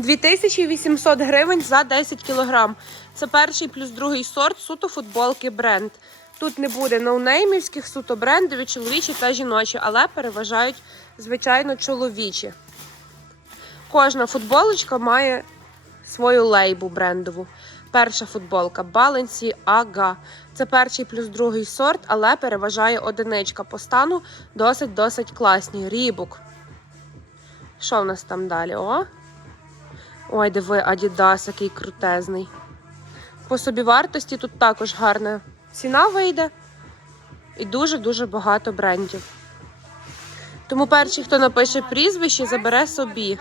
2800 гривень за 10 кілограм. Це перший плюс другий сорт суто футболки бренд. Тут не буде ноунеймівських, суто брендові, чоловічі та жіночі, але переважають, звичайно, чоловічі. Кожна футболочка має свою лейбу брендову. Перша футболка Balenciaga. Це перший плюс другий сорт, але переважає одиничка. По стану досить-досить класні. Рібок. Що в нас там далі? О? Ой, диви, Adidas, який крутезний. По собівартості тут також гарна ціна вийде. І дуже-дуже багато брендів. Тому перший, хто напише прізвище, забере собі.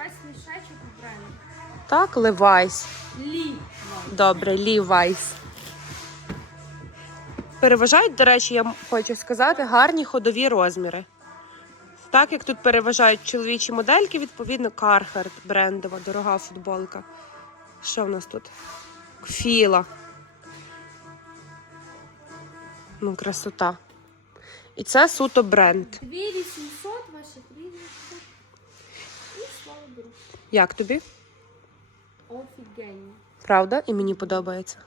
Так, Levi's. Лі. Добре, Levi's. Переважають, до речі, я хочу сказати, гарні ходові розміри. Так як тут переважають чоловічі модельки, відповідно, Carhartt брендова, дорога футболка. Що в нас тут? Філа. Ну, красота. І це суто бренд. 2800 ваше прізвище. І слава Богу. Як тобі? Офігенно. Правда? І мені подобається.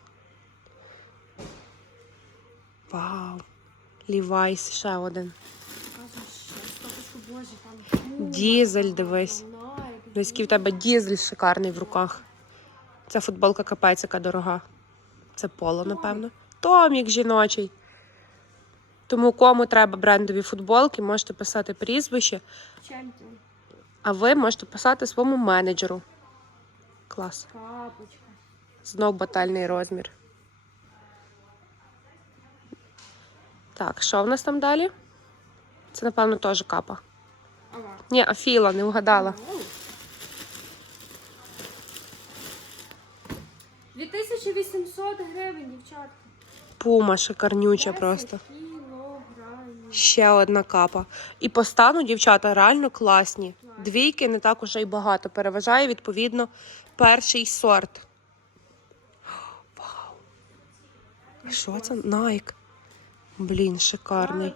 Вау. Levi's ще один. Кажу ще. Стопочку, боже, там. Пума, Дізель, дивись. Десь який в тебе дізель шикарний в руках. Ця футболка капець, яка дорога. Це поло, напевно. Томік жіночий. Тому кому треба брендові футболки, можете писати прізвище, а ви можете писати своєму менеджеру. Клас. Знов батальний розмір. Так, що в нас там далі? Це, напевно, теж капа. Ні, Афіла, не вгадала. 2800 гривень, дівчатка. Пума шикарнюча просто. Ще одна капа. І по стану дівчата реально класні. Двійки не так уже й багато. Переважає, відповідно, перший сорт. Вау! А що це? Найк. Блін, шикарний.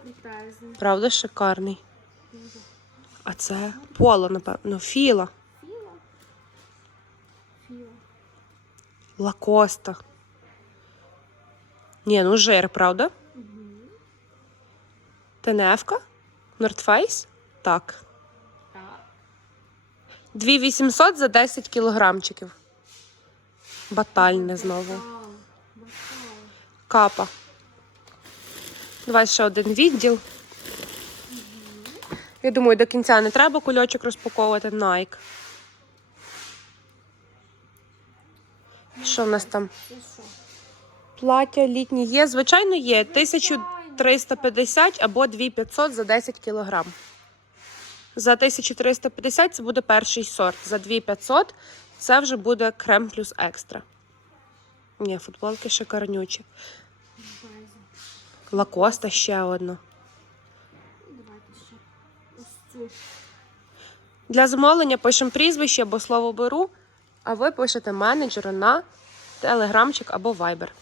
Правда, шикарний. А це поло, напевно, філа, Філа. Філа. лакоста. Ні, ну жир, правда? Угу. Теневка? Нордфейс? Так. Так. 2800 за 10 кілограмчиків. Батальне знову. Капа. Давай ще один відділ. Я думаю, до кінця не треба кульочок розпаковувати. Nike. Що в нас там? Плаття літні є. Звичайно, є. 1350 або 2500 за 10 кілограм. За 1350 це буде перший сорт. За 2500 це вже буде крем плюс екстра. Ні, футболки шикарнючі. База. Лакоста ще одна. Для замовлення пишемо прізвище або слово беру, а ви пишете менеджеру на телеграмчик або вайбер.